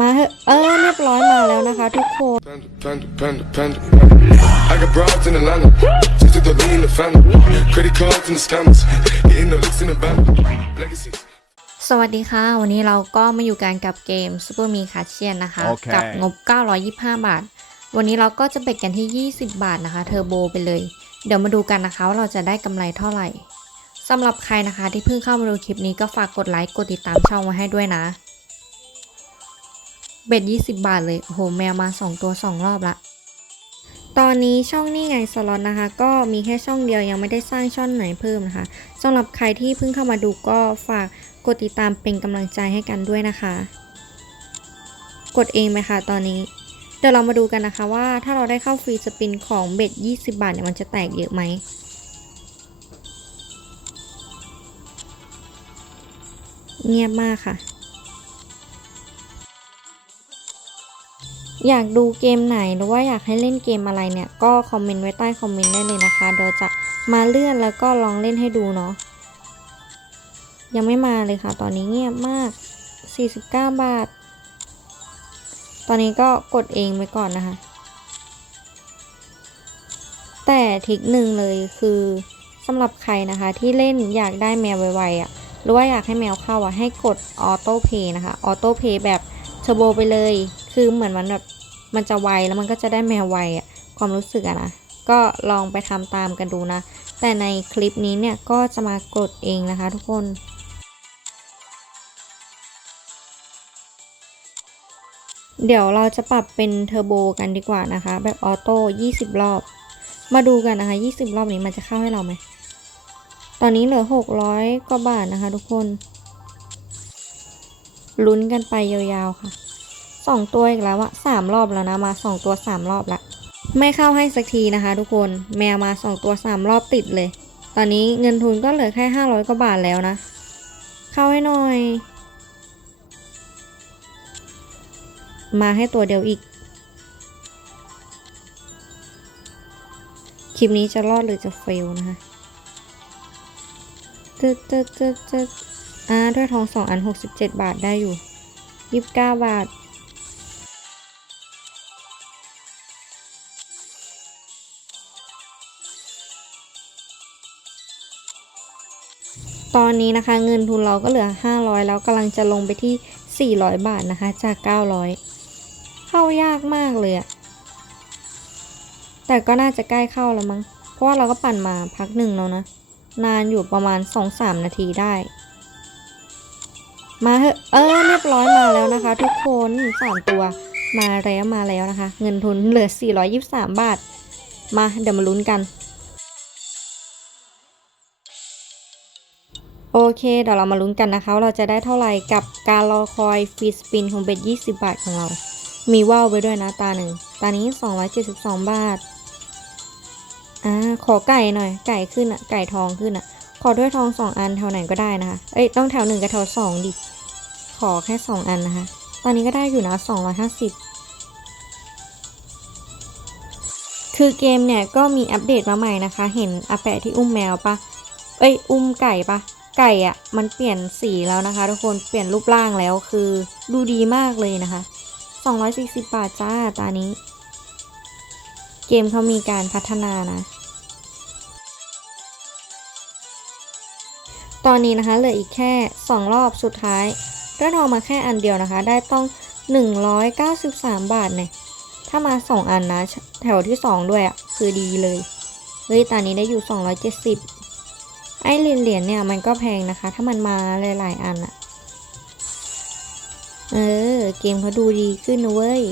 มาเถอะเออเรียบร้อยมาแล้วนะคะ ทุกคน Panda, panda, panda, panda. I got broads in Atlanta. Just to the lean, the family. Credit cards and the scammers. Getting the licks in the band. Legacies. สวัสดีค่ะ วันนี้เราก็มาอยู่กันกับเกม Super m e c a t i a n นะคะโอเคกับงบ 925 บาท วันนี้เราก็จะเบ็ดกันที่ 20 บาทนะคะ เทอร์โบไปเลย เดี๋ยวมาดูกันนะคะว่าเราจะได้กำไรเท่าไหร่สำหรับใครนะคะที่เพิ่งเข้ามาดูคลิปนี้ก็ฝากกดไลค์กดติดตามช่องไว้ให้ด้วยนะ เบ็ด20 บาทเลย โอ้โห แมวมา 2 ตัว 2 รอบละ ตอนนี้ช่องนี่ไงสล็อตนะคะ ก็มีแค่ช่องเดียวยังไม่ได้สร้างช่องไหนเพิ่มนะคะสำหรับใครที่เพิ่งเข้ามาดูก็ฝากกดติดตามเป็นกำลังใจให้กันด้วยนะคะ กดเองไหมคะตอนนี้ เดี๋ยวเรามาดูกันนะคะว่าถ้าเราได้เข้าฟรีสปินของเบ็ด20 บาทเนี่ยมันจะแตกเยอะไหมเงียบมากค่ะ อยากดูเกมไหนหรือว่าอยากให้เล่นเกมอะไรเนี่ย ก็คอมเมนต์ไว้ใต้คอมเมนต์ได้เลยนะคะเดี๋ยวจะมาเลื่อนแล้วก็ลองเล่นให้ดูเนาะยังไม่มาเลยค่ะ ตอนนี้เงียบมาก 49 บาท ตอนนี้ก็กดเองไปก่อนนะคะ แต่ทิกหนึ่งเลยคือสำหรับใครนะคะที่เล่นอยากได้แมวไวๆอะ่ะหรือว่าอยากให้แมวเข้าอะให้กดออโต้เพย์นะคะออโต้เพย์แบบ เทอร์โบไปเลย คือเหมือนมันแบบมันจะไวแล้วมันก็จะได้แมวไวอะความรู้สึกอะนะ ก็ลองไปทำตามกันดูนะ แต่ในคลิปนี้เนี่ยก็จะมากดเองนะคะทุกคนเดี๋ยวเราจะปรับเป็นเทอร์โบกันดีกว่านะคะ แบบออโต้20 รอบ มาดูกันนะคะ 20 รอบนี้มันจะเข้าให้เราไหม ตอนนี้เหลือ 600กว่าบาทนะคะทุกคน ลุ้นกันไปยาวๆค่ะ2ตัวอีกแล้วอะ3รอบแล้วนะมา2ตัว3รอบละไม่เข้าให้สักทีนะคะ ทุกคนแมวมา2ตัว3รอบติดเลย ตอนนี้เงินทุนก็เหลือแค่500กว่าบาทแล้วนะ เข้าให้หน่อย มาให้ตัวเดียวอีก คลิปนี้จะรอดหรือจะเฟลนะคะตึ๊ดตึ๊ดตึ๊ดตึ๊ด อ่าด้วยทองสองอันหกสิบเจ็ดบาทได้อยู่ยี่สิบเก้าบาท ตอนนี้นะคะเงินทุนเราก็เหลือ 500 แล้วกำลังจะลงไปที่ 400 บาทนะคะ จาก 900 เข้ายากมากเลยอะแต่ก็น่าจะใกล้เข้าแล้วมั้ง เพราะว่าเราก็ปั่นมาพักหนึ่งแล้วนะ นานอยู่ประมาณ 2-3 นาทีได้ มาเออเรียบร้อยมาแล้วนะคะ ทุกคนสามตัวมาแล้วมาแล้วนะคะ เงินทุนเหลือ 423 บาท มาเดี๋ยวมาลุ้นกัน โอเค เดี๋ยวเรามาลุ้นกันนะคะเราจะได้เท่าไหร่กับการรอคอยฟรีสปินของเบ็ด20 บาทของเรา มีว่าวไปด้วยนะตาหนึ่งตานี้ 272 บาทอ่าขอไก่หน่อย ไก่ขึ้นอะไก่ทองขึ้นอะขอด้วยทองสองอันแถวไหนก็ได้นะคะ เอ้ยต้องแถวหนึ่งกับแถวสองดิ อแค่สองอันนะคะ ตอนนี้ก็ได้อยู่นะ250 คือเกมเนี่ยก็มีอัปเดตมาใหม่นะคะ เห็นอาแปะที่อุ้มแมวปะเอ้ย อุ้มไก่ปะไก่อะ่ะ มันเปลี่ยนสีแล้วนะคะ ทุกคน เปลี่ยนรูปร่างแล้วคือดูดีมากเลยนะคะ 240 บาทจ้าตานี้ เกมเขามีการพัฒนานะ ตอนนี้นะคะเหลืออีกแค่ 2 รอบสุดท้าย ได้ทองมาแค่อันเดียวนะคะ ได้ต้อง 193 บาทเนี่ยถ้ามา 2 อันนะ แถวที่ 2 ด้วยอะ่ะคือดีเลย เฮ้ยตอนนี้ได้อยู่ 270 ไอ้เหรียญเหรียญเนี่ยมันก็แพงนะคะ ถ้ามันมาหลายๆอันอะเออ เกมเขาดูดีขึ้นนะเว้ย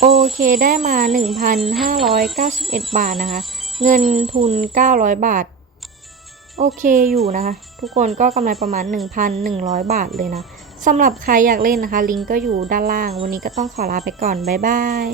โอเคได้มา 1,591 บาทนะคะ เงินทุน 900 บาท โอเคอยู่นะคะ ทุกคนก็กำไรประมาณ 1,100 บาทเลยนะสำหรับใครอยากเล่นนะคะ ลิงก์ก็อยู่ด้านล่าง วันนี้ก็ต้องขอลาไปก่อน บ๊ายบาย